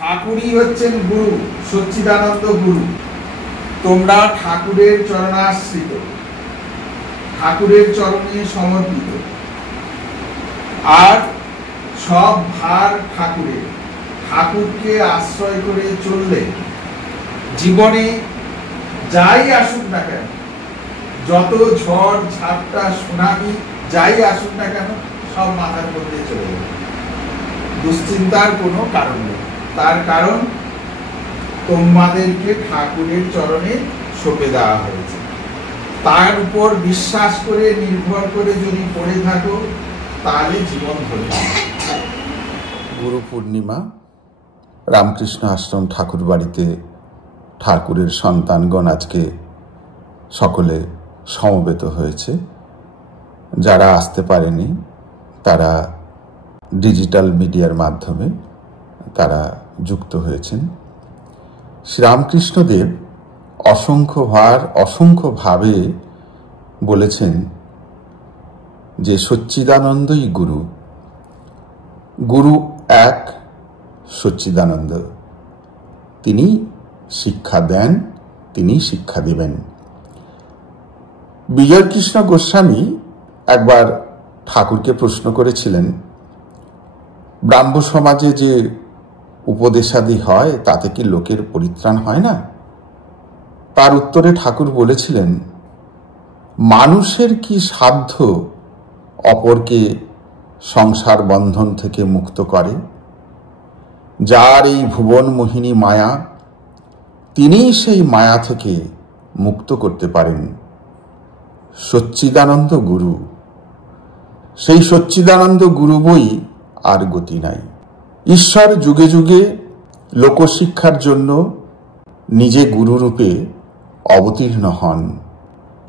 ঠাকুরই হচ্ছেন গুরু, সচ্চিদানন্দ গুরু। তোমরা ঠাকুরের চরণাশ্রিত, ঠাকুরের চরণে সমর্পিত, আর সব ভার ঠাকুরের। ঠাকুরকে আশ্রয় করে চললে জীবনে যাই আসুক না কেন, যত ঝড় ঝাপটা সুনামি যাই আসুক না কেন, সব মাথার মধ্যে চলে যাবে। দুশ্চিন্তার কোনো কারণ নেই। তার কারণ তোমাদেরকে ঠাকুরের চরণে সঁপে দেওয়া হয়েছে। তার উপর বিশ্বাস করে নির্ভর করে যদি পড়ে থাকো, তাহলে জীবন ধরবে। গুরু পূর্ণিমা, রামকৃষ্ণ আশ্রম ঠাকুর বাড়িতে ঠাকুরের সন্তানগণ আজকে সকলে সমবেত হয়েছে। যারা আসতে পারেনি তারা ডিজিটাল মিডিয়ার মাধ্যমে তারা যুক্ত হয়েছেন। শ্রীরামকৃষ্ণদেব অসংখ্যভাবে বলেছেন যে সচ্চিদানন্দই গুরু। গুরু এক সচ্চিদানন্দ, তিনি শিক্ষা দেন, তিনি শিক্ষা দিবেন। বিজয়কৃষ্ণ গোস্বামী একবার ঠাকুরকে প্রশ্ন করেছিলেন, ব্রাহ্ম সমাজে যে উপদেশাদি হয় তাতে কি লোকের পরিত্রাণ হয় না? তার উত্তরে ঠাকুর বলেছিলেন, মানুষের কি সাধ্য অপরকে সংসার বন্ধন থেকে মুক্ত করে? যার এই ভুবন মোহিনী মায়া, তিনিই সেই মায়া থেকে মুক্ত করতে পারেন। সচ্চিদানন্দ গুরু, সেই সচ্চিদানন্দ গুরু বই আর গতি নাই। ঈশ্বর যুগে যুগে লোকশিক্ষার জন্য নিজে গুরুরূপে অবতীর্ণ হন,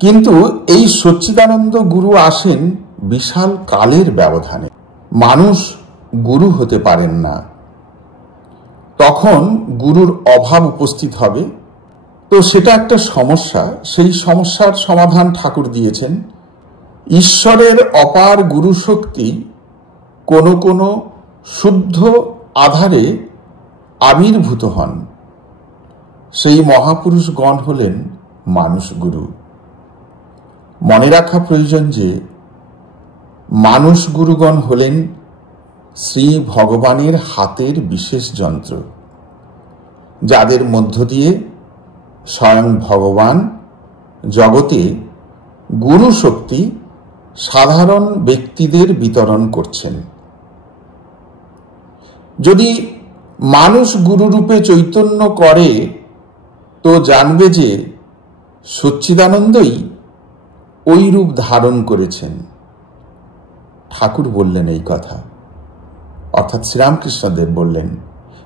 কিন্তু এই সচ্চিদানন্দ গুরু আসেন বিশাল কালের ব্যবধানে। মানুষ গুরু হতে পারেন না, তখন গুরুর অভাব উপস্থিত হবে। তো সেটা একটা সমস্যা। সেই সমস্যার সমাধান ঠাকুর দিয়েছেন। ঈশ্বরের অপার গুরু শক্তি কোনো কোনো শুদ্ধ আধারে আবির্ভূত হন। সেই মহাপুরুষগণ হলেন মানুষ গুরু। মনে রাখা প্রয়োজন যে মানুষ গুরুগণ হলেন শ্রী ভগবানের হাতের বিশেষ যন্ত্র, যাদের মধ্য দিয়ে স্বয়ং ভগবান জগতে গুরু শক্তি সাধারণ ব্যক্তিদের বিতরণ করছেন। যদি মানুষ গুরুরূপে চৈতন্য করে তো জানবে যে সচ্চিদানন্দই ওই রূপ ধারণ করেছেন। ঠাকুর বললেন এই কথা, অর্থাৎ শ্রীরামকৃষ্ণদেব বললেন,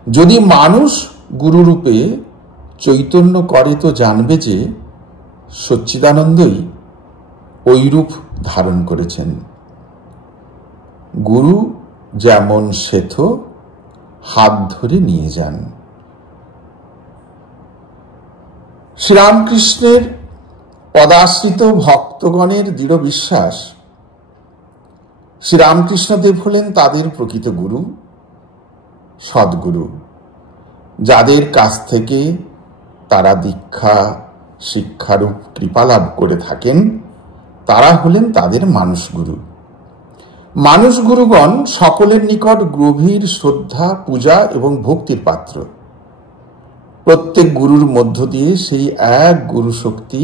যদি মানুষ গুরুরূপে চৈতন্য করে তো জানবে যে সচ্চিদানন্দই ওই রূপ ধারণ করেছেন। গুরু যেমন সেথ, হাত ধরে নিয়ে যান। শ্রীরামকৃষ্ণের পদাশ্রিত ভক্তগণের দৃঢ় বিশ্বাস, শ্রীরামকৃষ্ণদেব হলেন তাদের প্রকৃত গুরু, সদ্গুরু, যাদের কাছ থেকে তারা দীক্ষা শিক্ষারূপ কৃপা লাভ করে থাকেন। তারা হলেন তাদের মানুষ গুরু। মানুষ গুরুগণ সকলের নিকট গভীর শ্রদ্ধা, পূজা এবং ভক্তির পাত্র। প্রত্যেক গুরুর মধ্য দিয়ে সেই এক গুরু শক্তি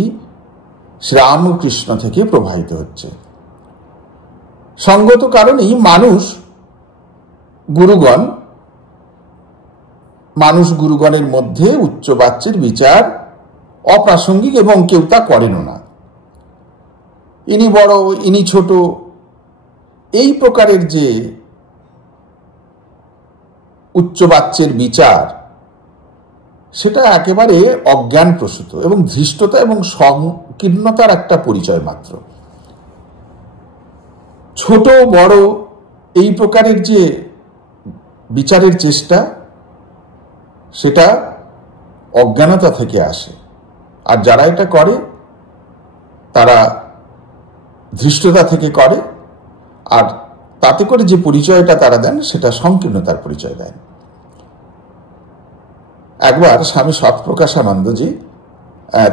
শ্রীরামকৃষ্ণ থেকে প্রবাহিত হচ্ছে। সঙ্গত কারণেই মানুষ গুরুগণের মধ্যে উচ্চ বাচ্যের বিচার অপ্রাসঙ্গিক এবং কেউ তা করেনও না। ইনি বড়, ইনি ছোট, এই প্রকারের যে উচ্চ বাচ্যের বিচার, সেটা একেবারে অজ্ঞান প্রসূত এবং ধৃষ্টতা এবং সংকীর্ণতার একটা পরিচয় মাত্র। ছোট বড় এই প্রকারের যে বিচারের চেষ্টা, সেটা অজ্ঞানতা থেকে আসে। আর যারা এটা করে তারা ধৃষ্টতা থেকে করে, আর তাতে করে যে পরিচয়টা তারা দেন সেটা সংকীর্ণতার পরিচয় দেন। একবার স্বামী সৎপ্রকাশানন্দজি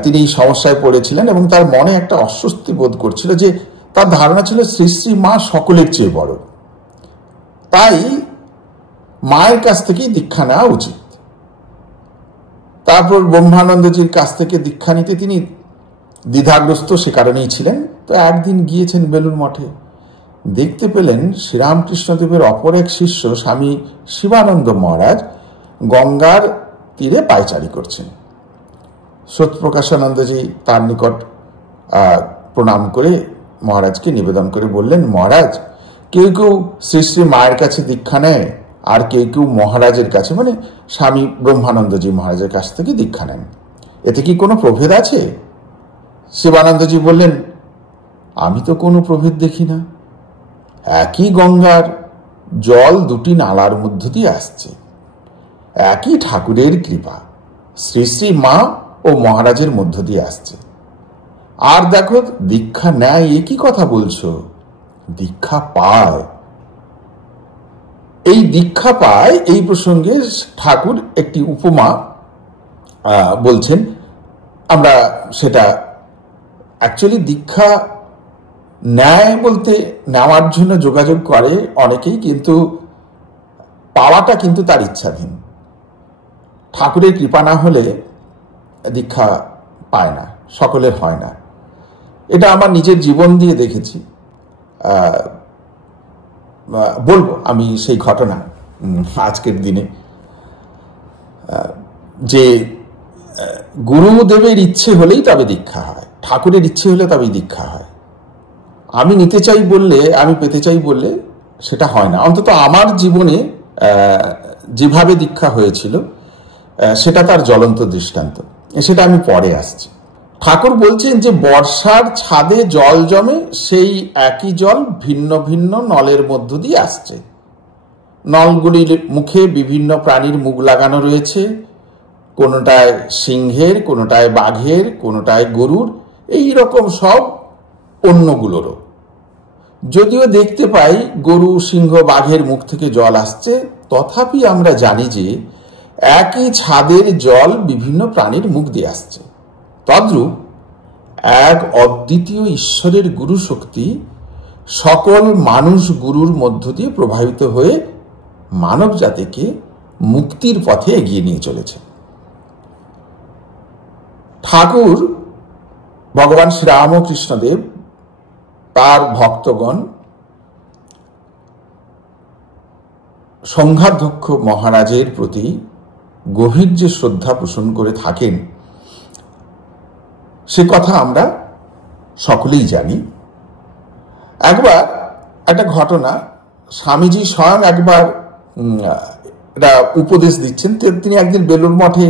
তিনি সমস্যায় পড়েছিলেন এবং তার মনে একটা অস্বস্তি বোধ করছিল, যে তার ধারণা ছিল শ্রী শ্রী মা সকলের চেয়ে বড়, তাই মায়ের কাছ থেকেই দীক্ষা নেওয়া উচিত। তারপর ব্রহ্মানন্দজির কাছ থেকে দীক্ষা নিতে তিনি দ্বিধাগ্রস্ত সে কারণেই ছিলেন। তো একদিন গিয়েছেন বেলুড় মঠে, দেখতে পেলেন শ্রীরামকৃষ্ণদেবের অপর এক শিষ্য স্বামী শিবানন্দ মহারাজ গঙ্গার তীরে পায়চারি করছেন। সৎপ্রকাশানন্দজি তার নিকট প্রণাম করে মহারাজকে নিবেদন করে বললেন, মহারাজ, কেউ কেউ শ্রী শ্রী মায়ের কাছে দীক্ষা নেয়, আর কেউ কেউ মহারাজের কাছে, মানে স্বামী ব্রহ্মানন্দজি মহারাজের কাছ থেকে দীক্ষা নেন, এতে কি কোনো প্রভেদ আছে? শিবানন্দজি বললেন, আমি তো কোনো প্রভেদ দেখি না। একই গঙ্গার জল দুটি নালার মধ্য দিয়ে আসছে, একই ঠাকুরের কৃপা শ্রী শ্রী মা ও মহারাজের মধ্য দিয়ে আসছে। আর দেখো, দীক্ষা নেয় একই কথা বলছো, দীক্ষা পায়। এই দীক্ষা পায় এই প্রসঙ্গে ঠাকুর একটি উপমা বলছেন। আমরা সেটা অ্যাকচুয়ালি দীক্ষা নেয় বলতে নেওয়ার জন্য যোগাযোগ করে অনেকেই, কিন্তু পাওয়াটা কিন্তু তার ইচ্ছাধীন। ঠাকুরের কৃপা না হলে দীক্ষা পায় না, সকলের হয় না। এটা আমার নিজের জীবন দিয়ে দেখেছি। বলবো আমি সেই ঘটনা আজকের দিনে, যে গুরুদেবের ইচ্ছে হলেই তবে দীক্ষা হয়, ঠাকুরের ইচ্ছে হলে তবেই দীক্ষা হয়। আমি নিতে চাই বললে, আমি পেতে চাই বললে সেটা হয় না। অন্তত আমার জীবনে যেভাবে দীক্ষা হয়েছিল সেটা তার জ্বলন্ত দৃষ্টান্ত, সেটা আমি পরে আসছি। ঠাকুর বলছেন যে বর্ষার ছাদে জল জমে, সেই একই জল ভিন্ন ভিন্ন নলের মধ্য দিয়ে আসছে। নলগুলির মুখে বিভিন্ন প্রাণীর মুখ লাগানো রয়েছে, কোনোটায় সিংহের, কোনোটায় বাঘের, কোনোটায় গরুর, এই রকম সব অন্যগুলোরও। যদিও দেখতে পাই গরু, সিংহ, বাঘের মুখ থেকে জল আসছে, তথাপি আমরা জানি যে একই ছাদের জল বিভিন্ন প্রাণীর মুখ দিয়ে আসছে। তদ্রূপ এক অদ্বিতীয় ঈশ্বরের গুরু শক্তি সকল মানুষ গুরুর মধ্য দিয়ে প্রভাবিত হয়ে মানব জাতিকে মুক্তির পথে এগিয়ে নিয়ে চলেছে। ঠাকুর ভগবান শ্রীরামকৃষ্ণদেব তার ভক্তগণ সংঘাধ্যক্ষ মহারাজের প্রতি গভীর যে শ্রদ্ধা পোষণ করে থাকেন, সে কথা আমরা সকলেই জানি। একবার একটা ঘটনা, স্বামীজি স্বয়ং একবার একটা উপদেশ দিচ্ছেন। তিনি একদিন বেলুড় মঠে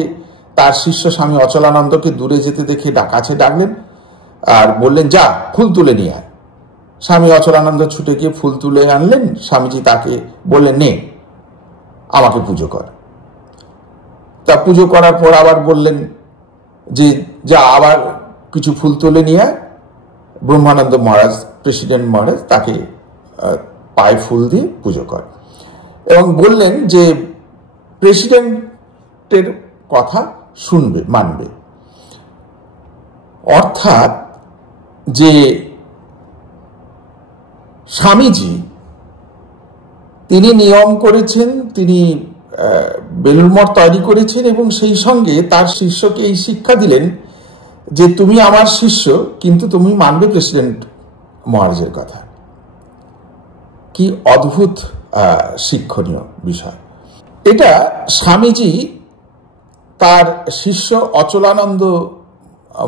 তার শিষ্য স্বামী অচলানন্দকে দূরে যেতে দেখে কাছে ডাকলেন আর বললেন, যা ফুল তুলে নিয়ে আয়। স্বামী অচলানন্দ ছুটে গিয়ে ফুল তুলে আনলেন। স্বামীজি তাকে বললেন, নে আমাকে পুজো কর। তা পুজো করার পর আবার বললেন যে যা আবার কিছু ফুল তুলে নিয়ে আয়। ব্রহ্মানন্দ মহারাজ, প্রেসিডেন্ট মহারাজ, তাকে পায়ে ফুল দিয়ে পুজো কর এবং বললেন যে প্রেসিডেন্টের কথা শুনবে, মানবে। অর্থাৎ যে স্বামীজি তিনি নিয়ম করেছেন, তিনি বেলুড় মঠ তৈরি করেছেন এবং সেই সঙ্গে তার শিষ্যকে এই শিক্ষা দিলেন যে তুমি আমার শিষ্য, কিন্তু তুমি মানবে প্রেসিডেন্ট মহারাজের কথা। কি অদ্ভুত শিক্ষণীয় বিষয় এটা। স্বামীজি তার শিষ্য অচলানন্দ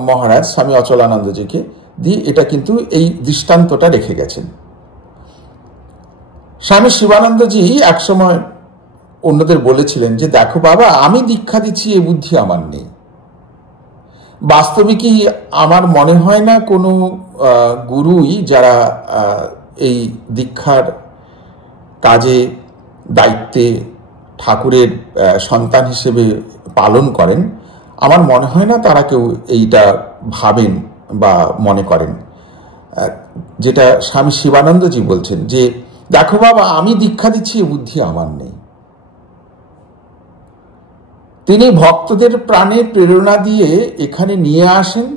মহারাজ, স্বামী অচলানন্দজিকে দিয়ে এটা কিন্তু এই দৃষ্টান্তটা রেখে গেছেন। স্বামী শিবানন্দজি একসময় অন্যদের বলেছিলেন যে দেখো বাবা, আমি দীক্ষা দিচ্ছি এ বুদ্ধি আমার নেই। বাস্তবিকই আমার মনে হয় না কোনো গুরুই যারা এই দীক্ষার কাজে, দায়িত্বে ঠাকুরের সন্তান হিসেবে পালন করেন, আমার মনে হয় না তারা কেউ এইটা ভাবেন বা মনে করেন। যেটা স্বামী শিবানন্দজি বলছেন যে দেখো বাবা, আমি দীক্ষা দিচ্ছি এ বুদ্ধি আমার নেই। তিনি ভক্তদের প্রাণে প্রেরণা দিয়ে এখানে নিয়ে আসেন।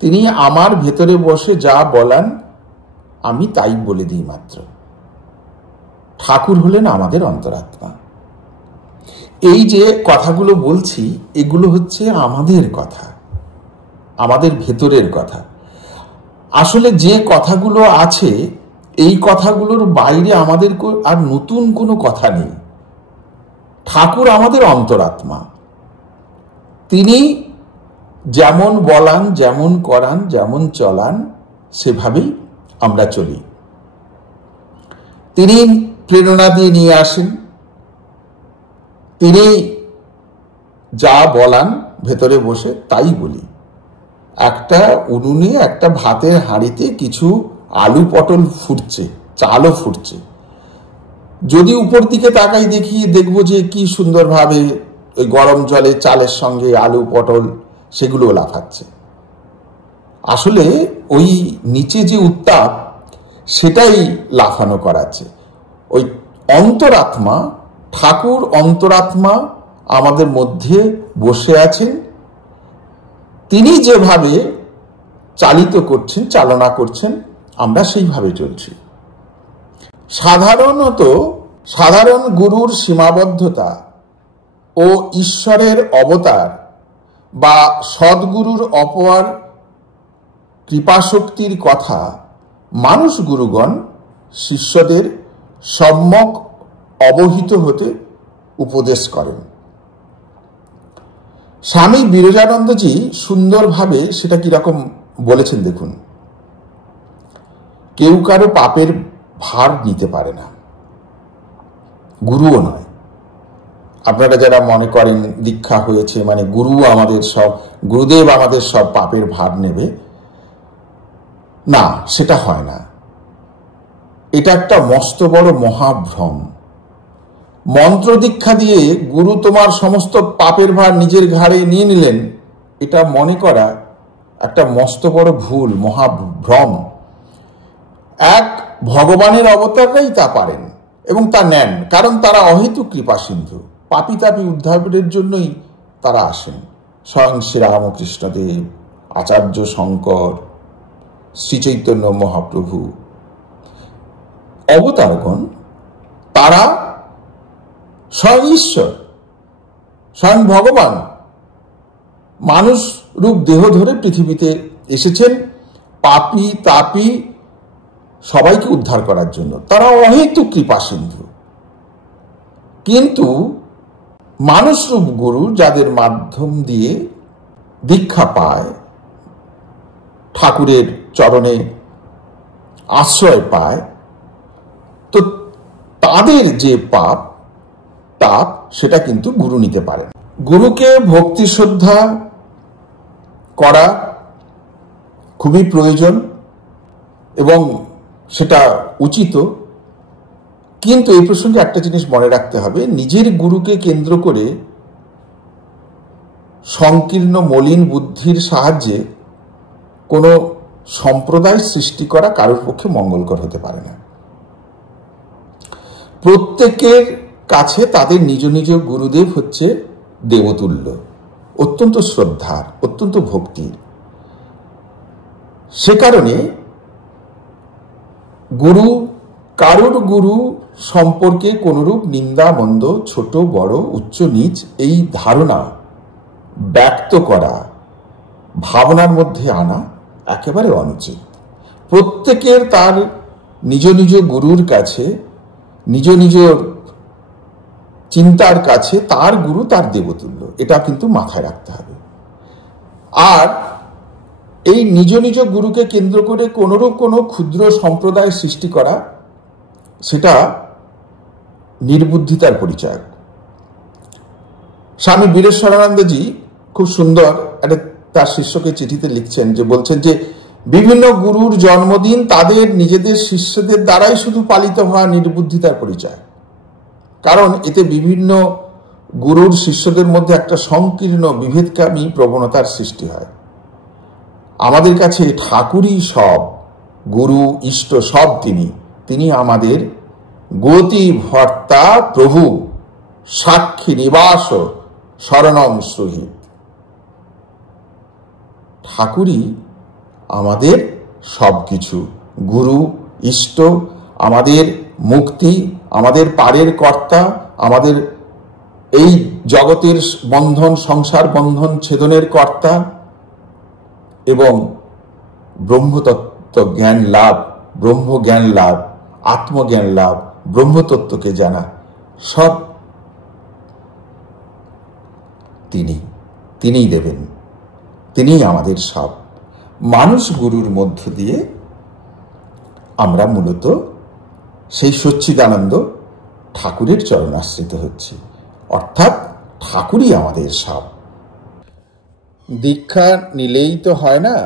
তিনি আমার ভেতরে বসে যা বলান আমি তাই বলে দিই মাত্র। ঠাকুর হলেন আমাদের অন্তরাত্মা। এই যে কথাগুলো বলছি এগুলো হচ্ছে আমাদের কথা, আমাদের ভেতরের কথা। আসলে যে কথাগুলো আছে এই কথাগুলোর বাইরে আমাদের আর নতুন কোনো কথা নেই। ঠাকুর আমাদের অন্তরাত্মা। তিনি যেমন বলান, যেমন করান, যেমন চলান সেভাবেই আমরা চলি। তিনি প্রেরণা দিয়ে নিয়ে আসেন। তিনি যা বলান ভেতরে বসে তাই বলি। একটা উনুনে একটা ভাতের হাঁড়িতে কিছু আলু পটল ফুটছে, চালও ফুটছে। যদি উপর দিকে তাকাই দেখবো যে কি সুন্দরভাবে ওই গরম জলে চালের সঙ্গে আলু পটল সেগুলো লাফাচ্ছে। আসলে ওই নিচে যে উত্তাপ সেটাই লাফানো করাচ্ছে। ওই অন্তরাত্মা, ঠাকুর অন্তরাত্মা আমাদের মধ্যে বসে আছেন। তিনি যেভাবে চালিত করছেন, চালনা করছেন, আমরা সেইভাবে চলছি। সাধারণ গুরুর সীমাবদ্ধতা ও ঈশ্বরের অবতার বা সদ্গুরুর অপর কৃপাশক্তির কথা মানুষ গুরুগণ শিষ্যদের সম্যক অবহিত হতে উপদেশ করেন। স্বামী বিরজানন্দজি সুন্দরভাবে সেটা কিরকম বলেছেন দেখুন। কেউ কারো পাপের ভার নিতে পারে না, গুরুও নয়। আপনারা যারা মনে করেন দীক্ষা হয়েছে মানে গুরুদেব আমাদের সব পাপের ভার নেবে, না, সেটা হয় না। এটা একটা মস্ত বড় মহাভ্রম। মন্ত্র দীক্ষা দিয়ে গুরু তোমার সমস্ত পাপের ভার নিজের ঘাড়ে নিয়ে নিলেন, এটা মনে করা একটা মস্ত বড় ভুল, মহাভ্রম। এক ভগবানের অবতাররাই তা পারেন এবং তা নেন, কারণ তারা অহেতুক কৃপা সিন্ধু। পাপী তাপী উদ্ধারের জন্যই তারা আসেন। স্বয়ং শ্রীরামকৃষ্ণদেব, আচার্য শঙ্কর, শ্রীচৈতন্য মহাপ্রভু, অবতারগণ তারা স্বয়ং ঈশ্বর, স্বয়ং ভগবান মানুষ রূপ দেহ ধরে পৃথিবীতে এসেছেন পাপী তাপী সবাইকে উদ্ধার করার জন্য। তারা অহেতুক কৃপা সিন্ধু। কিন্তু মানুষরূপ গুরু যাদের মাধ্যম দিয়ে দীক্ষা পায়, ঠাকুরের চরণে আশ্রয় পায়, তো তাদের যে পাপ তাপ সেটা কিন্তু গুরু নিতে পারেন। গুরুকে ভক্তি শ্রদ্ধা করা খুবই প্রয়োজন এবং সেটা উচিত। কিন্তু এই প্রসঙ্গে একটা জিনিস মনে রাখতে হবে, নিজের গুরুকে কেন্দ্র করে সংকীর্ণ মলিন বুদ্ধির সাহায্যে কোনো সম্প্রদায় সৃষ্টি করা কারোর পক্ষে মঙ্গলকর হতে পারে না। প্রত্যেকের কাছে তাদের নিজ নিজ গুরুদেব হচ্ছে দেবতুল্য, অত্যন্ত শ্রদ্ধার, অত্যন্ত ভক্তির। সে কারণে কারোর গুরু সম্পর্কে কোনরূপ নিন্দা মন্দ, ছোট বড়, উচ্চ নিচ এই ধারণা ব্যক্ত করা, ভাবনার মধ্যে আনা একেবারে অনুচিত। প্রত্যেকের তার নিজ নিজ গুরুর কাছে, নিজ নিজ চিন্তার কাছে তার গুরু তার দেবতুল্য, এটা কিন্তু মাথায় রাখতে হবে। আর এই নিজ নিজ গুরুকে কেন্দ্র করে কোনরূপ কোনো ক্ষুদ্র সম্প্রদায় সৃষ্টি করা, সেটা নির্বুদ্ধিতার পরিচয়। স্বামী বীরেশ্বরানন্দজি খুব সুন্দর একটা তার শিষ্যকে চিঠিতে লিখছেন, যে বলছেন যে বিভিন্ন গুরুর জন্মদিন তাদের নিজেদের শিষ্যদের দ্বারাই শুধু পালিত হওয়া নির্বুদ্ধিতার পরিচয়। কারণ এতে বিভিন্ন গুরুর শিষ্যদের মধ্যে একটা সংকীর্ণ বিভেদকামী প্রবণতার সৃষ্টি হয়। আমাদের কাছে ঠাকুরই সব, গুরু ইষ্ট সব তিনি আমাদের গতি ভর্তা প্রভু, সাক্ষী নিবাস শরণং সহিত। ঠাকুরই আমাদের সব কিছু, গুরু, ইষ্ট, আমাদের মুক্তি, আমাদের পারের কর্তা, আমাদের এই জগতের বন্ধন, সংসার বন্ধন ছেদনের কর্তা, এবং ব্রহ্মতত্ত্ব জ্ঞান লাভ, ব্রহ্মজ্ঞান লাভ, আত্মজ্ঞান লাভ, ব্রহ্মতত্ত্বকে জানা, সব তিনিই দেবেন। তিনিই আমাদের সব। মানুষ গুরুর মধ্য দিয়ে আমরা মূলত সেই সচ্চিদানন্দ ঠাকুরের চরণাশ্রিত হচ্ছি, অর্থাৎ ঠাকুরই আমাদের সব। দীক্ষা নিলেই তো হয় না।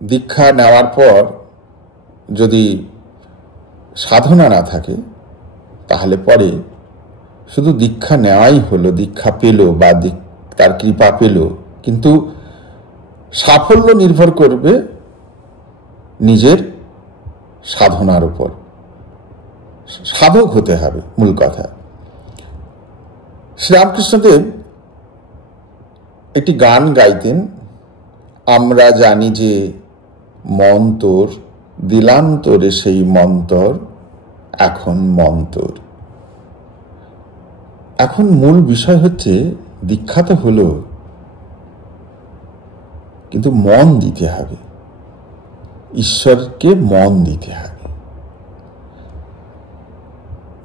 দীক্ষা নেওয়ার পর যদি সাধনা না থাকে, তাহলে পরে শুধু দীক্ষা নেওয়াই হলো, দীক্ষা পেল বা তার কৃপা পেল, কিন্তু সাফল্য নির্ভর করবে নিজের সাধনার উপর। সাধক হতে হবে, মূল কথা। শ্রীরামকৃষ্ণদেব একটি গান গাইতেন, আমরা জানি যে মন্তর দিলাম তোরে সেই মন্তর, এখন মন্তর। এখন মূল বিষয় হচ্ছে দীক্ষা তো হলো, কিন্তু মন দিতে হবে, ঈশ্বরকে মন দিতে হবে।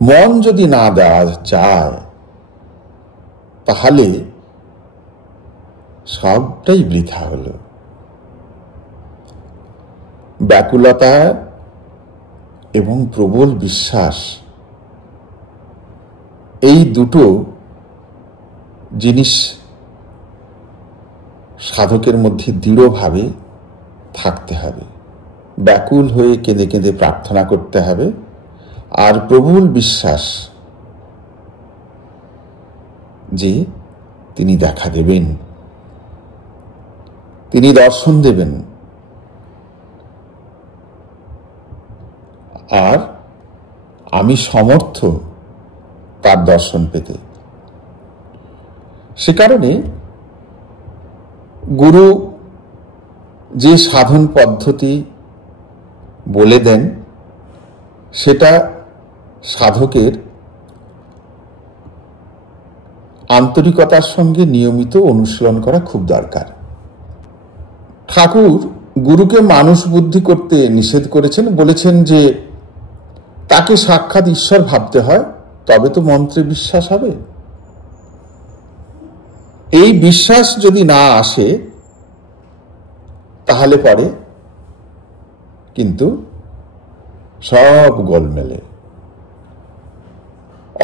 মন যদি না দেওয়া যায়, তাহলে সবটাই বৃথা হলো। ব্যাকুলতা এবং প্রবল বিশ্বাস, এই দুটো জিনিস সাধকের মধ্যে দৃঢ়ভাবে থাকতে হবে। ব্যাকুল হয়ে কেঁদে কেঁদে প্রার্থনা করতে হবে, আর প্রবল বিশ্বাস যে তিনি দেখা দেবেন, তিনি দর্শন দেবেন, আর আমি সমর্থ তার দর্শন পেতে। সে কারণে গুরু যে সাধন পদ্ধতি বলে দেন, সেটা সাধকের আন্তরিকতার সঙ্গে নিয়মিত অনুশীলন করা খুব দরকার। ঠাকুর গুরুকে মানুষ বুদ্ধি করতে নিষেধ করেছেন, বলেছেন যে তাকে সাক্ষাৎ ঈশ্বর ভাবতে হয়, তবে তো মন্ত্রে বিশ্বাস হবে। এই বিশ্বাস যদি না আসে, তাহলে পরে কিন্তু সব গোলমেলে।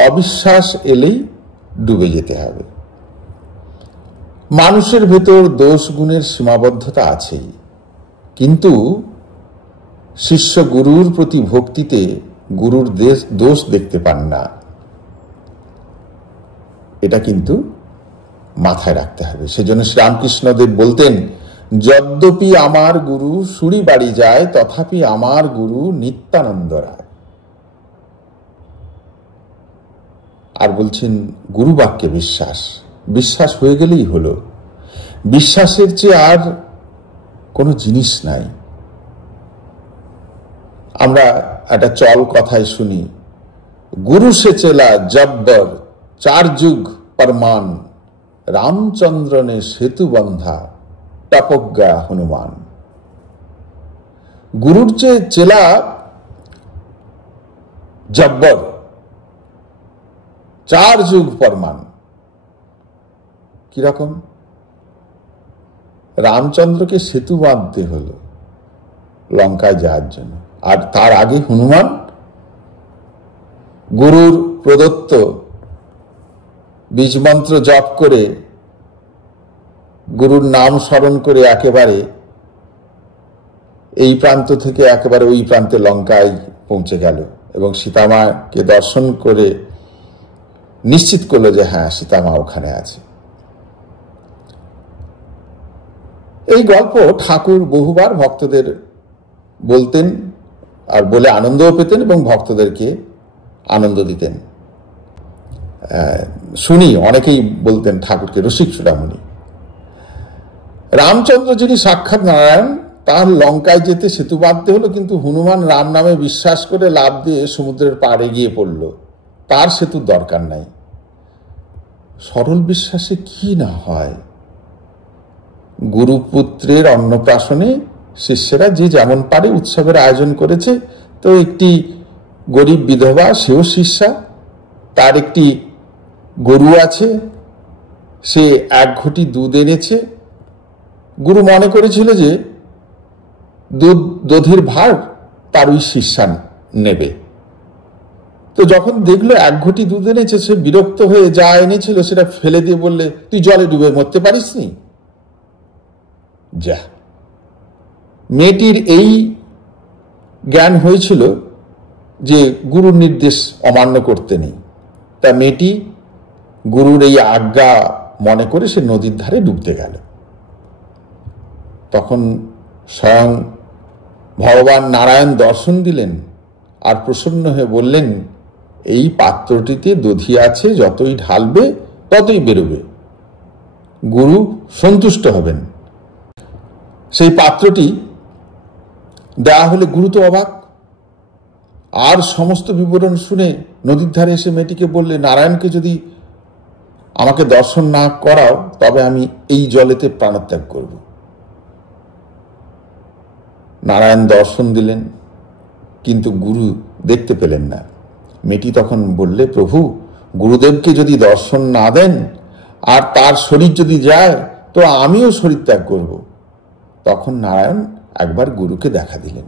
অবিশ্বাস এলেই ডুবে যেতে হবে। মানুষের ভেতর দোষ গুণের সীমাবদ্ধতা আছেই, কিন্তু শিষ্য গুরুর প্রতি ভক্তিতে গুরুর দোষ দেখতে পান না, এটা কিন্তু মাথায় রাখতে হবে। সেজন্য শ্রীরামকৃষ্ণদেব বলতেন, যদ্যপি আমার গুরু সুরি বাড়ি যায়, তথাপি আমার গুরু নিত্যানন্দ রায়। আর বলছেন গুরু বাক্যে বিশ্বাস, বিশ্বাস হয়ে গেলেই হলো। বিশ্বাসের চেয়ে আর কোনো জিনিস নাই। আমরা একটা চল কথায় শুনি, গুরু সে চেলা জব্বর, 4 যুগ परमान, रामचंद्र ने सेतु बंधा, टपक गया हनुमान। गुरुर चे चेला जब्बर, 4 যুগ परमान। কিরকম? রামচন্দ্রকে সেতু বাঁধতে হলো লঙ্কায় যাওয়ার জন্য, আর তার আগে হনুমান গুরুর প্রদত্ত বীজমন্ত্র জপ করে, গুরুর নাম স্মরণ করে একেবারে এই প্রান্ত থেকে একেবারে ওই প্রান্তে লঙ্কায় পৌঁছে গেল এবং সীতামাকে দর্শন করে নিশ্চিত করলো যে হ্যাঁ, সীতামা ওখানে আছে। এই গল্প ঠাকুর বহুবার ভক্তদের বলতেন, আর বলে আনন্দও পেতেন এবং ভক্তদেরকে আনন্দ দিতেন। শুনি, অনেকেই বলতেন ঠাকুরকে রসিক চূড়ামণি। রামচন্দ্র যিনি সাক্ষাৎ নারায়ণ, তার লঙ্কায় যেতে সেতু বাঁধতে হলো, কিন্তু হনুমান রাম নামে বিশ্বাস করে লাফ দিয়ে সমুদ্রের পাড়ে গিয়ে পড়ল। তার সেতুর দরকার নাই। সরল বিশ্বাসে কি না হয়। গুরুপুত্রের অন্নপ্রাশনে শিষ্যেরা যে যেমন পারে উৎসবের আয়োজন করেছে। তো একটি গরিব বিধবা, সেও শিষ্যা, তার একটি গরু আছে, সে 1 ঘটি দুধ এনেছে। গুরু মনে করেছিল যে দধির ভার তার ওই শিষ্যা নেবে। তো যখন দেখলো 1 ঘটি দুধ এনেছে, সে বিরক্ত হয়ে যা এনেছিল সেটা ফেলে দিয়ে বললে, তুই জলে ডুবে মরতে পারিস নি? যা। মেয়েটির এই জ্ঞান হয়েছিল যে গুরুর নির্দেশ অমান্য করতে নেই। তা মেয়েটি গুরুর এই আজ্ঞা মনে করে সে নদীর ধারে ডুবতে গেল। তখন স্বয়ং ভগবান নারায়ণ দর্শন দিলেন আর প্রসন্ন হয়ে বললেন, এই পাত্রটিতে দধি আছে, যতই ঢালবে ততই বেরোবে। গুরু সন্তুষ্ট হবেন। সেই পাত্রটি দেওয়া হলে গুরু তো অবাক। আর সমস্ত বিবরণ শুনে নদীর ধারে এসে মেয়েটিকে বললে, নারায়ণকে যদি আমাকে দর্শন না করাও তবে আমি এই জলেতে প্রাণত্যাগ করব। নারায়ণ দর্শন দিলেন, কিন্তু গুরু দেখতে পেলেন না। মেয়েটি তখন বললে, প্রভু, গুরুদেবকে যদি দর্শন না দেন আর তার শরীর যদি যায় তো আমিও শরীর ত্যাগ করব। তখন নারায়ণ একবার গুরুকে দেখা দিলেন।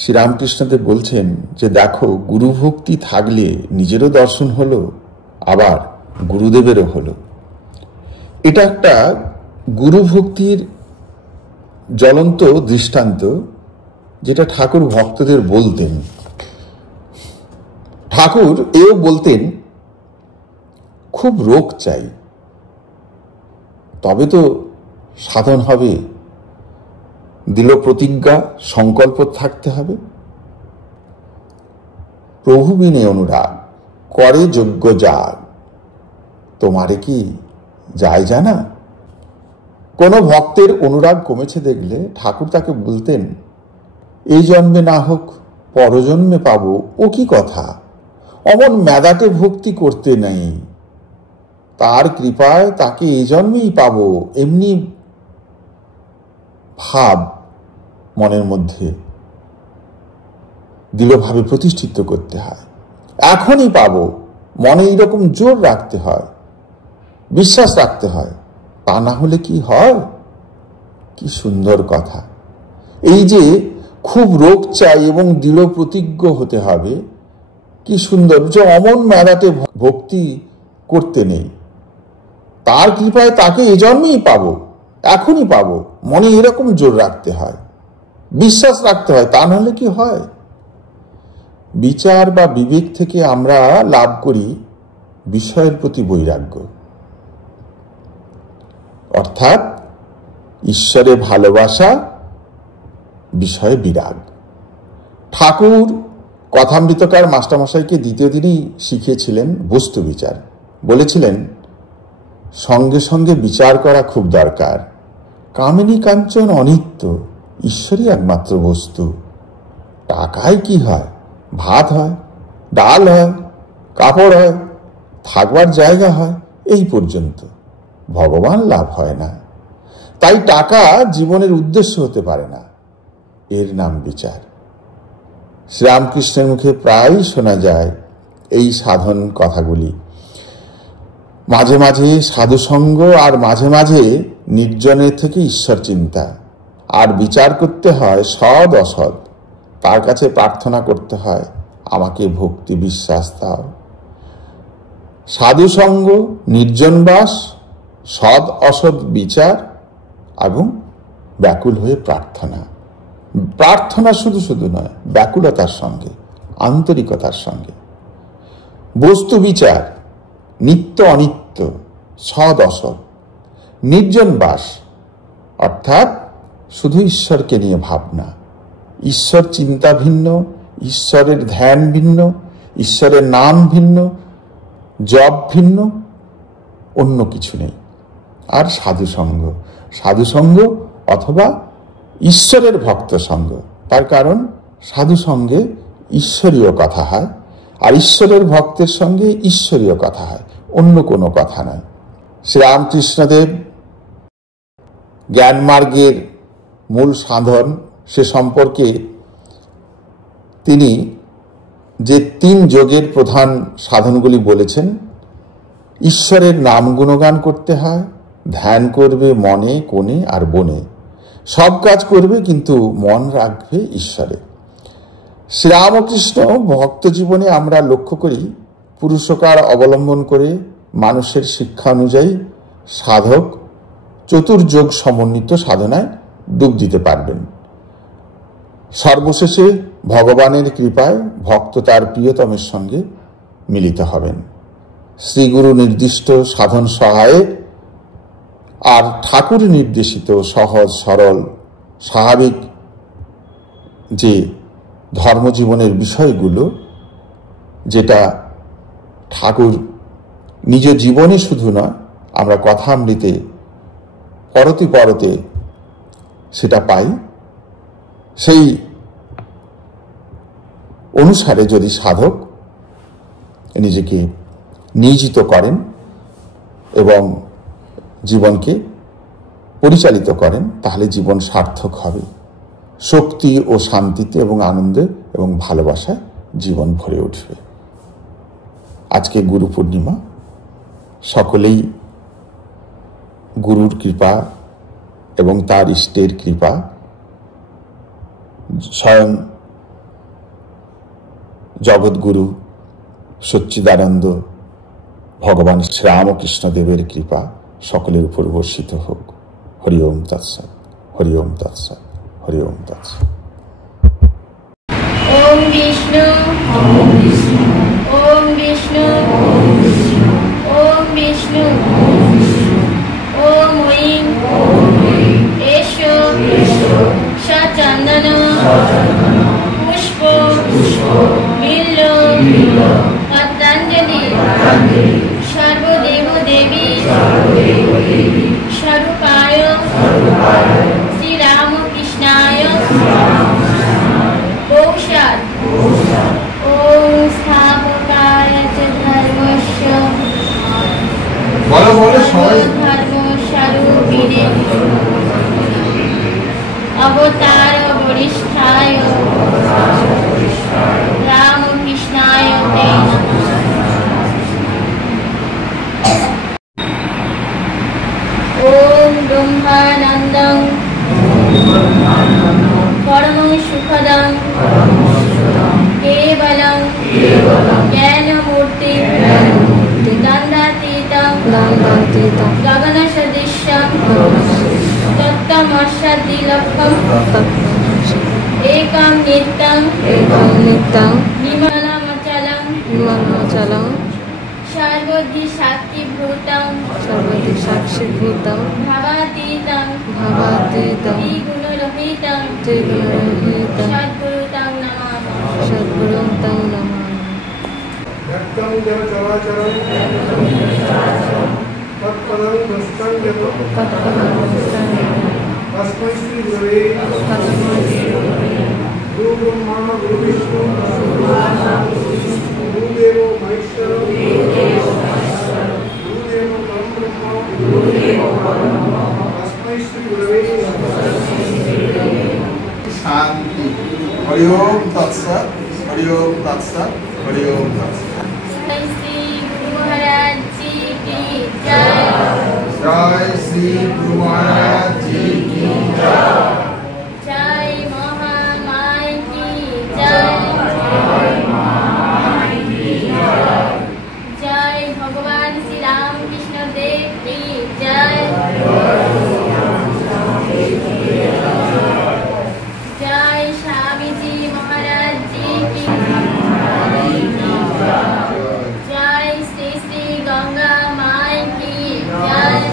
শ্রীরামকৃষ্ণদেব বলছেন যে দেখো, গুরু ভক্তি থাকলে নিজেরও দর্শন হলো, আবার গুরুদেবেরও হলো। এটা একটা গুরু ভক্তির জ্বলন্ত দৃষ্টান্ত, যেটা ঠাকুর ভক্তদের বলতেন। ঠাকুর এও বলতেন, খুব রোগ চাই, তবে তো সাধন হবে। দৃঢ় প্রতিজ্ঞা, সংকল্প থাকতে হবে। প্রভু বিনে অনুরাগ করে যোগ্য যাগ, তোমারে কি যায় জানা? কোনো ভক্তের অনুরাগ কমেছে দেখলে ঠাকুর তাকে বলতেন, এই জন্মে না হোক পরজন্মে পাবো, ও কি কথা, অমন মেদাটে ভক্তি করতে নেই। তার কৃপায় তাকে এই জন্মেই পাবো, এমনি ভাব মনের মধ্যে দৃঢ়ভাবে প্রতিষ্ঠিত করতে হয়। এখনই পাবো, মনে এইরকম জোর রাখতে হয়, বিশ্বাস রাখতে হয়। তা না হলে কি হয়? কি সুন্দর কথা। এই যে খুব রোগ চাই এবং দৃঢ় প্রতিজ্ঞ হতে হবে, কি সুন্দর। যে অমন মেলাতে ভক্তি করতে নেই, তার কৃপায় তাকে এ জন্মেই পাবো, এখনই পাবো, মনে এরকম জোর রাখতে হয়, বিশ্বাস রাখতে হয়। তা নাহলে কি হয়? বিচার বা বিবেক থেকে আমরা লাভ করি বিষয়ের প্রতি বৈরাগ্য, অর্থাৎ ঈশ্বরে ভালোবাসা, বিষয়ে বিরাগ। ঠাকুর কথামৃতকার মাস্টারমশাইকে দ্বিতীয় দিনই শিখিয়েছিলেন বস্তু বিচার। বলেছিলেন, সঙ্গে সঙ্গে বিচার করা খুব দরকার। কামিনী কাঞ্চন অনিত্য, ঈশ্বরই একমাত্র বস্তু। টাকায় কি হয়? ভাত হয়, ডাল হয়, কাপড় হয়, থাকবার জায়গা হয়, এই পর্যন্ত। ভগবান লাভ হয় না। তাই টাকা জীবনের উদ্দেশ্য হতে পারে না। এর নাম বিচার। শ্রীরামকৃষ্ণের মুখে প্রায়ই শোনা যায় এই সাধন কথাগুলি। মাঝে মাঝে সাধুসঙ্গ, আর মাঝে মাঝে নির্জনের থেকে ঈশ্বর চিন্তা। আর বিচার করতে হয় সৎ অসৎ। তার কাছে প্রার্থনা করতে হয়, আমাকে ভক্তি বিশ্বাস দাও। সাধুসঙ্গ, নির্জনবাস, সৎ অসৎ বিচার এবং ব্যাকুল হয়ে প্রার্থনা। প্রার্থনা শুধু শুধু নয়, ব্যাকুলতার সঙ্গে, আন্তরিকতার সঙ্গে। বস্তু বিচার, নিত্য অনিত্য, সৎ অসৎ। নির্জনবাস অর্থাৎ শুধু ঈশ্বরকে নিয়ে ভাবনা। ঈশ্বর চিন্তা ভিন্ন, ঈশ্বরের ধ্যান ভিন্ন, ঈশ্বরের নাম ভিন্ন, জপ ভিন্ন, অন্য কিছু নেই। আর সাধুসঙ্গ, সাধুসঙ্গ অথবা ঈশ্বরের ভক্ত সঙ্গ। তার কারণ সাধুসঙ্গে ঈশ্বরীয় কথা হয়, আর ঈশ্বরের ভক্তের সঙ্গে ঈশ্বরীয় কথা হয়, অন্য কোনো কথা নয়। শ্রীরামকৃষ্ণদেব জ্ঞানমার্গের মূল সাধন সে সম্পর্কে তিনি যে 3 যোগের প্রধান সাধনগুলি বলেছেন, ঈশ্বরের নাম গুণগান করতে হয়, ধ্যান করবে মনে কোণে আর বনে, সব কাজ করবে কিন্তু মন রাখবে ঈশ্বরে। শ্রীরামকৃষ্ণ ভক্ত জীবনে আমরা লক্ষ্য করি পুরুষকার অবলম্বন করে মানুষের শিক্ষা অনুযায়ী সাধক চতুর্যোগ সমন্বিত সাধনায় ডুব দিতে পারবেন। সর্বশেষে ভগবানের কৃপায় ভক্ত তার প্রিয়তমের সঙ্গে মিলিত হবেন। শ্রীগুরু নির্দিষ্ট সাধন সহায়ক আর ঠাকুর নির্দেশিত সহজ সরল স্বাভাবিক যে ধর্মজীবনের বিষয়গুলো, যেটা ঠাকুর নিজ জীবনে শুধু নয়, আমরা কথামৃতে পরতে পরতে সেটা পাই, সেই অনুসারে যদি সাধক নিজেকে নিয়োজিত করেন এবং জীবনকে পরিচালিত করেন, তাহলে জীবন সার্থক হবে। শক্তি ও শান্তিতে এবং আনন্দে এবং ভালোবাসায় জীবন ভরে উঠবে। আজকে গুরু পূর্ণিমা, সকলেই গুরুর কৃপা এবং তার ইষ্টের কৃপা, স্বয়ং জগৎগুরু সচ্চিদানন্দ ভগবান শ্রীরামকৃষ্ণদেবের কৃপা সকলের উপর বর্ষিত হোক। হরি ওম তৎসৎ, হরি ওম তৎসৎ, হরি ওম তৎসৎ। ওম বিষ্ণু, ওম বিষ্ণু, ওম বিষ্ণু, ওম বিষ্ণু, ওম বিষ্ণু, ওম ঐং, এষো সচন্দন পুষ্প বিল্ল পত্রাঞ্জলি সর্বদেব দেবী স্বরূপায় শ্রীরামকৃষ্ণায় পৌষাদ ওম স্থাপকায় চ ধর্মস্য ধর্মস্বরূপিণে অবতার বরিষ্ঠায় রামকৃষ্ণায় তে ওম ব্রহ্মানন্দং পরমং সুখদং কেবলং জ্ঞানমূর্তি গন্ধাতীতং গগন সদৃশ্যং তত্ত্বমস্যাদিলক্ষং একং নিত্যং বিমানমচলং সর্বদি সাক্ষীভূতং ভাবাতীতং ত্রিগুণরহিতং সদ্গুরুতং নমামি। ব্যক্তং জড় চরাচরং তৎপদং দস্তাং যত তস্मै শ্রী গুরবে গুরু ব্রহ্মা গুরু বিষ্ণু গুরুদেব মহেশ্বর গুরুদেব পরম ব্রহ্ম তস্मै শ্রী গুরবে শান্তি। হরি ওম তৎসৎ, হরি ওম তৎসৎ, হরি ওম তৎসৎ। শ্রী গুরু মহারাজ জি কি জয়। জয় শ্রী গুরু মহারাজ জি কি জয়। জয় মহামাই কি জয়। জয় ভগবান শ্রী রামকৃষ্ণ দেব কি জয়। জয় স্বামীজি মহারাজ জি কি জয়। শ্রী শ্রী গঙ্গা মাই কি জয়।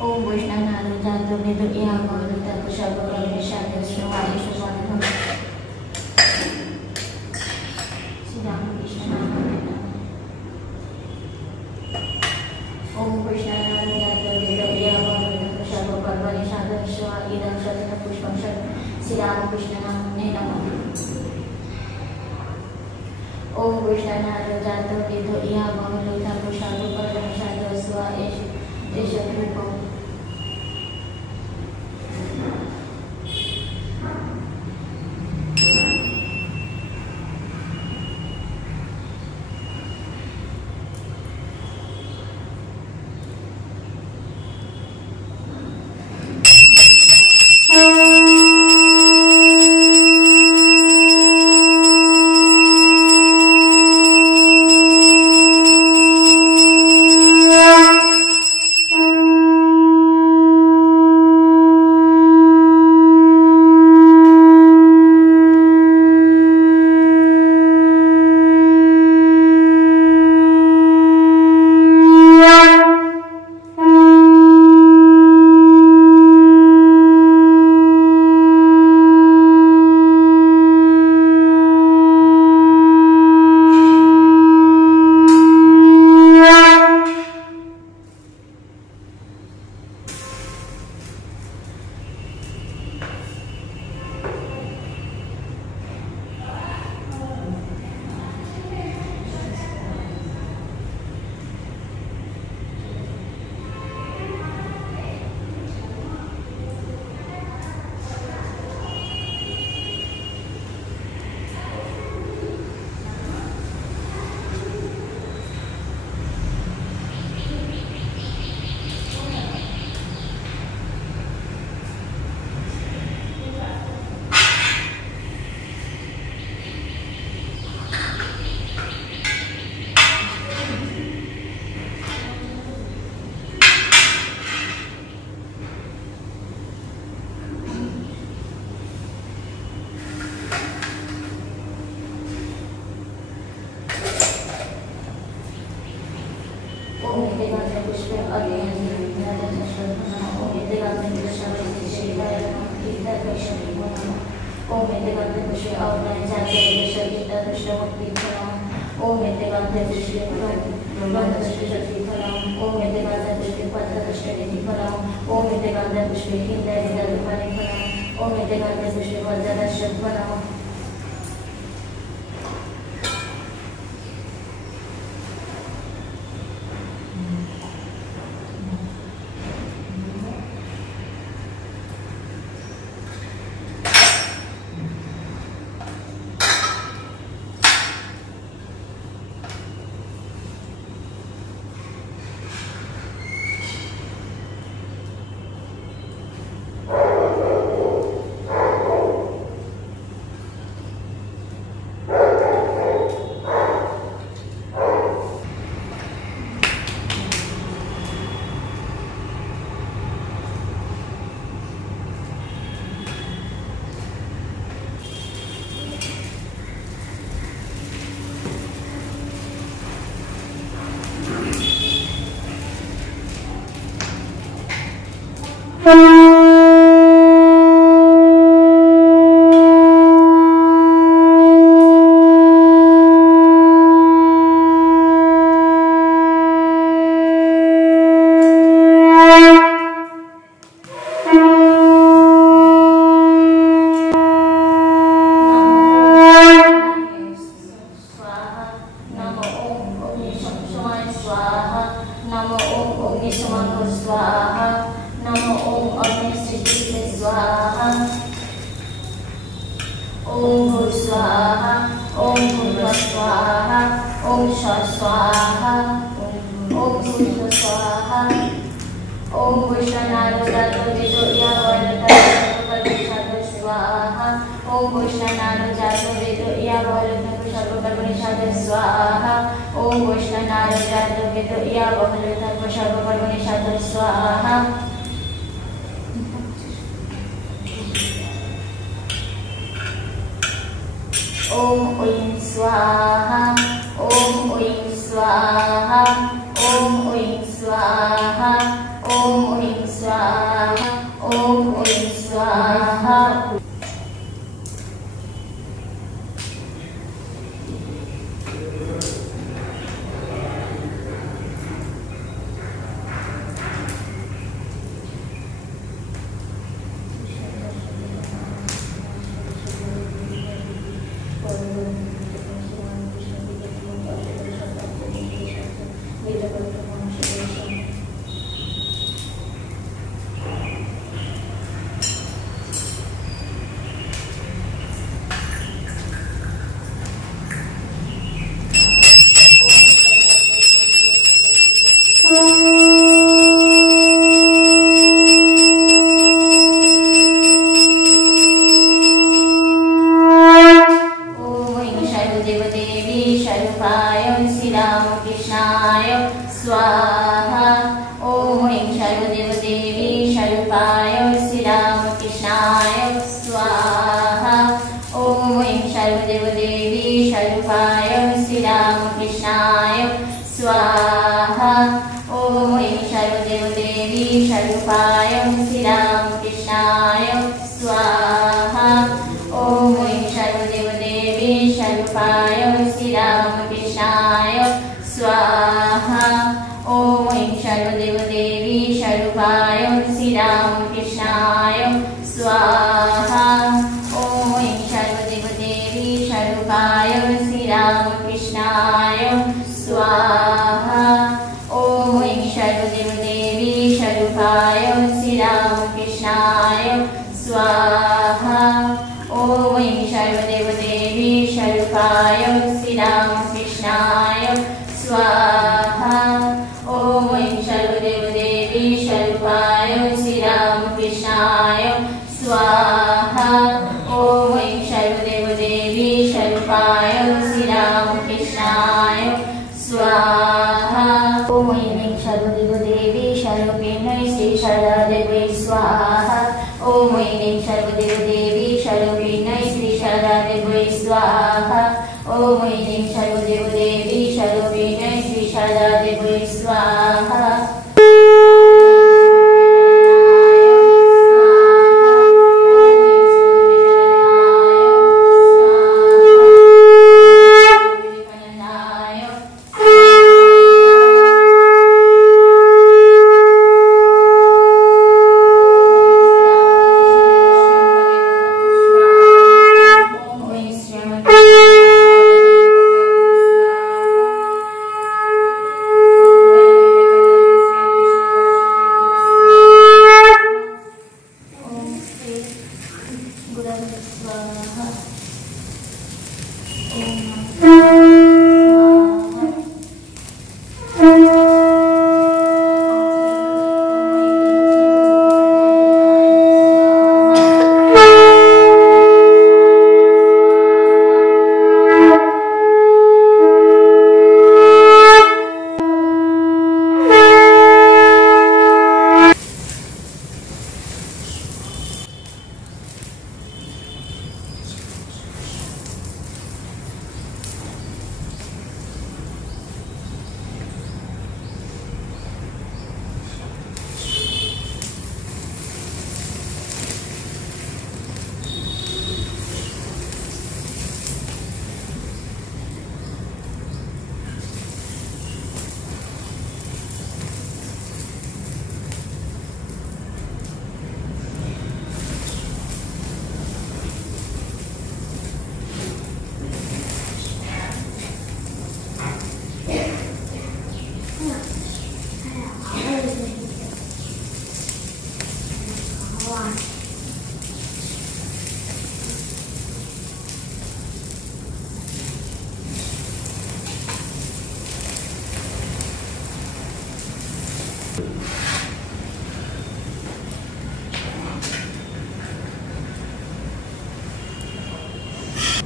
Om Vishnana Jato Nidu Iyama Nutaku Shabaka Vishaka Swami Shubhana Siddham Vishnana Om Vishnana Jato Nidu Iyama Nutaku Shabaka Vishaka Swami Idam Shatana Pushpam Shat Siddham Vishnana Nenama Om Vishnana Jato Nidu Iyama Nutaku Shabaka Vishaka Swami Idam ओम भूर् स्वाहा ओम भूर्भुवः स्वाहा ओम स्वः स्वाहा ओम भूर्भुवः स्वाहा ओम वैश्वनारोजातो या वरदः स्वाहा ओम वैश्वनारोजातो या वरदः सर्वकर्मणि स्वाहा ओम वैश्वनारोजातो या वरदः सर्वकर्मणि स्वाहा ओम ऐं स्वाहा ओम ऐं स्वाहा ओम ऐं स्वाहा ओम ऐं स्वाहा ओम ऐं स्वाहा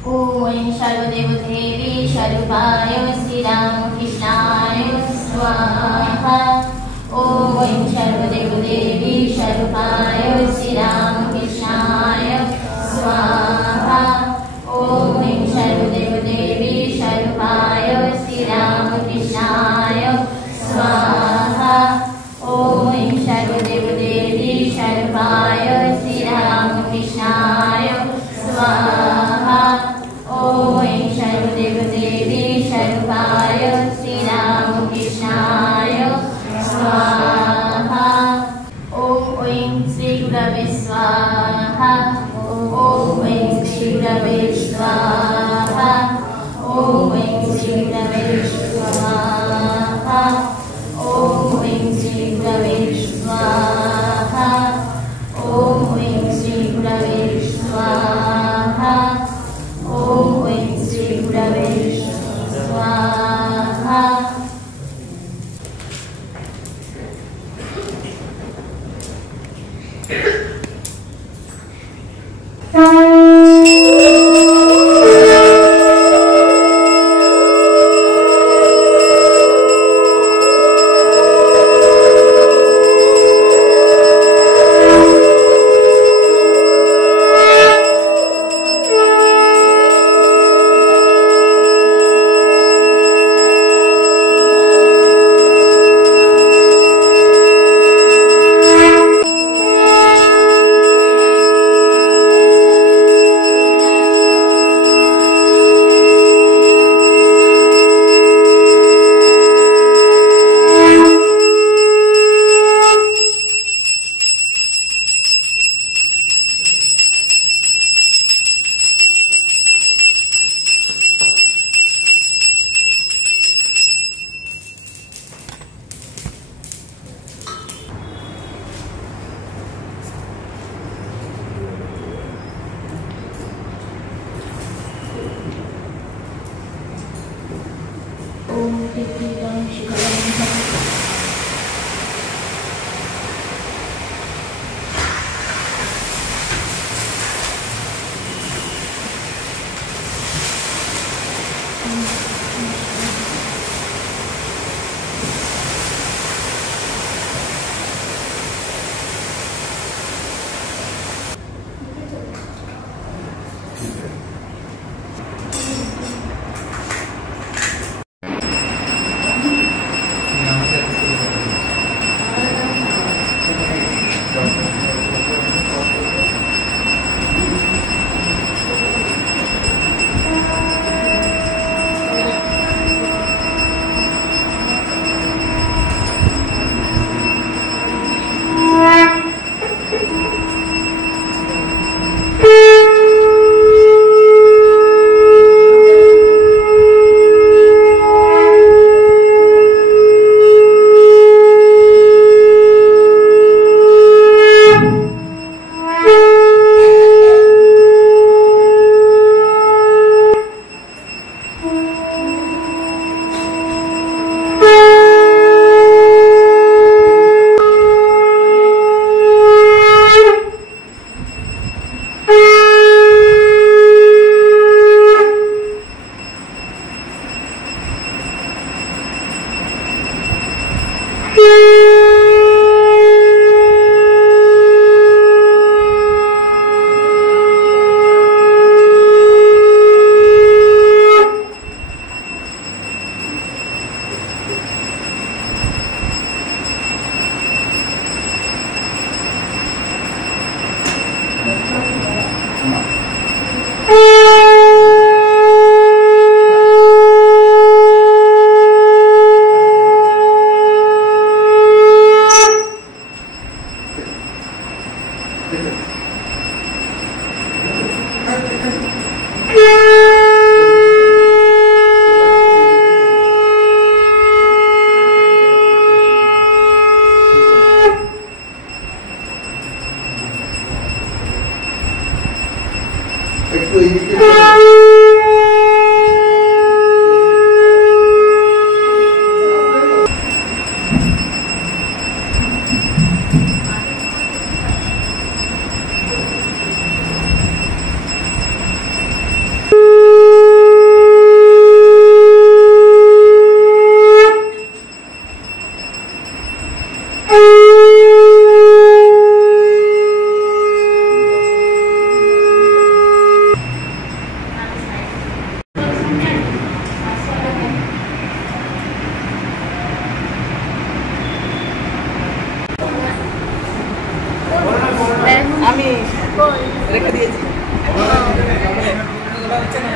ॐ सर्वदेवदेवी स्वरूपाय श्रीरामकृष्णाय स्वाहा। ॐ सर्वदेवदेवी स्वरूपाय श्रीरामकृष्णाय स्वाहा। ॐ सर्वदेवदेवी स्वरूपाय श्रीरामकृष्णाय स्वाहा। ॐ सर्वदेवदेवी स्वरूपाय श्रीरामकृष्णाय स्वाहा। ॐ सर्वदेवदेवी स्वरूपाय श्रीरामकृष्णाय स्वाहा। ॐ श्री गुरवे स्वाहा। ॐ श्री गुरवे स्वाहा। ॐ श्री गुरवे स्वाहा। ॐ श्री गुरवे स्वाहा। ॐ श्री गुरवे स्वाहा। ॐ श्री गुरवे स्वाहा। ॐ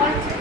और